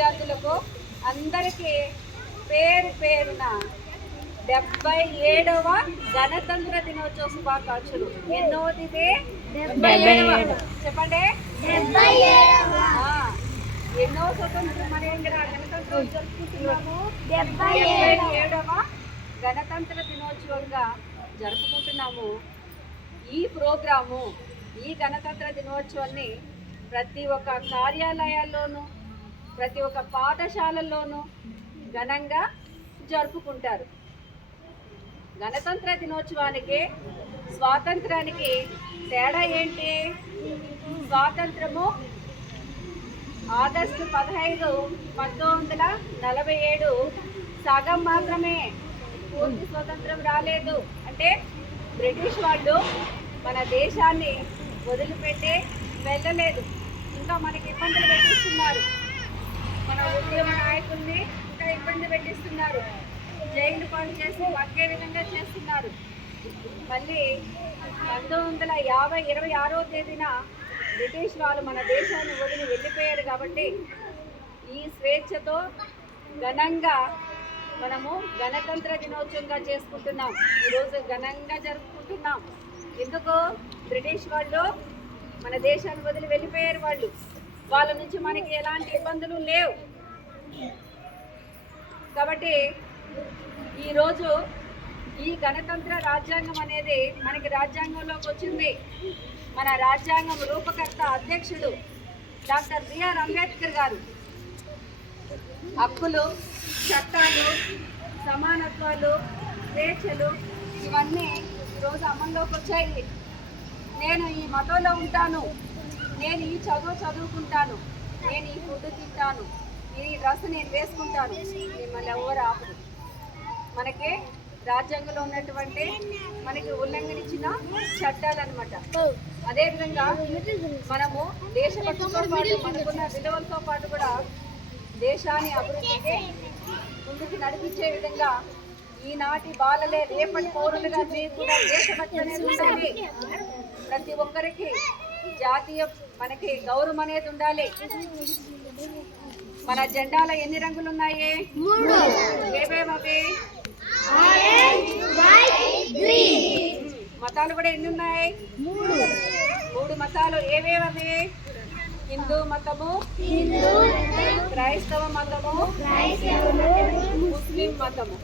విద్యార్థులకు అందరికీ పేరు పేరున 77వ గణతంత్ర దినోత్సవ శుభాకాంక్షలు. ఎన్నోదిదే? 77. చెప్పండి. ఎన్నో స్వతంత్ర గణతంత్రం జరుపుకుంటున్నాము. 77వ గణతంత్ర దినోత్సవంగా జరుపుకుంటున్నాము. ఈ ప్రోగ్రాము, ఈ గణతంత్ర దినోత్సవాన్ని ప్రతి ఒక్క కార్యాలయాల్లోనూ, ప్రతి ఒక్క పాఠశాలల్లోనూ ఘనంగా జరుపుకుంటారు. గణతంత్ర దినోత్సవానికి స్వాతంత్రానికి తేడా ఏంటి? స్వాతంత్రము ఆగస్టు 15, 1947 సగం మాత్రమే, పూర్తి స్వతంత్రం రాలేదు. అంటే బ్రిటిష్ వాళ్ళు మన దేశాన్ని వదిలిపెట్టి వెళ్ళలేదు. ఇంకా మనకి ఇబ్బందులు పెట్టిస్తున్నారు. మన ఉద్యమ నాయకుల్ని ఇంకా ఇబ్బంది పెట్టిస్తున్నారు. జైలు పాలు చేసి ఒకే విధంగా చేస్తున్నారు. మళ్ళీ 1950 26వ తేదీన బ్రిటిష్ వాళ్ళు మన దేశాన్ని వదిలి వెళ్ళిపోయారు. కాబట్టి ఈ స్వేచ్ఛతో ఘనంగా మనము గణతంత్ర దినోత్సవంగా చేసుకుంటున్నాం. ఈరోజు ఘనంగా జరుపుకుంటున్నాం. ఎందుకు? బ్రిటిష్ వాళ్ళు మన దేశాన్ని వదిలి వెళ్ళిపోయారు. వాళ్ళ నుంచి మనకి ఎలాంటి ఇబ్బందులు లేవు. కాబట్టి ఈరోజు ఈ గణతంత్ర రాజ్యాంగం అనేది మనకి రాజ్యాంగంలోకి వచ్చింది. మన రాజ్యాంగం రూపకర్త అధ్యక్షుడు డాక్టర్ బిఆర్ అంబేద్కర్ గారు హక్కులు, చట్టాలు, సమానత్వాలు, స్వేచ్ఛలు ఇవన్నీ ఈరోజు అమల్లోకి వచ్చాయి. నేను ఈ మతంలో ఉంటాను, నేను ఈ చదువుకుంటాను, నేను ఈ ఫుడ్ తింటాను, ఈ డ్రెస్ నేను వేసుకుంటాను, మిమ్మల్ని ఎవరు ఆపరు. మనకి రాజ్యాంగంలో ఉన్నటువంటి మనకి ఉల్లంఘనించిన చట్టాలు అనమాట. అదేవిధంగా మనము దేశభక్తితో పాటు మనకున్న విలువలతో పాటు కూడా దేశాన్ని అభివృద్ధికి ముందుకు నడిపించే విధంగా ఈనాటి బాలలే రేపటి పౌరులుగా మీరు కూడా దేశభక్తి అనేది ఉండాలి. ప్రతి ఒక్కరికి జాతీయ మనకి గౌరవం అనేది ఉండాలి. మన జెండాలో ఎన్ని రంగులు ఉన్నాయి? 3. ఏవేవవి? మతాలు కూడా ఎన్ని ఉన్నాయి? 3 మతాలు. ఏవేవవి? హిందూ మతము, క్రైస్తవ మతము, ముస్లిం మతము.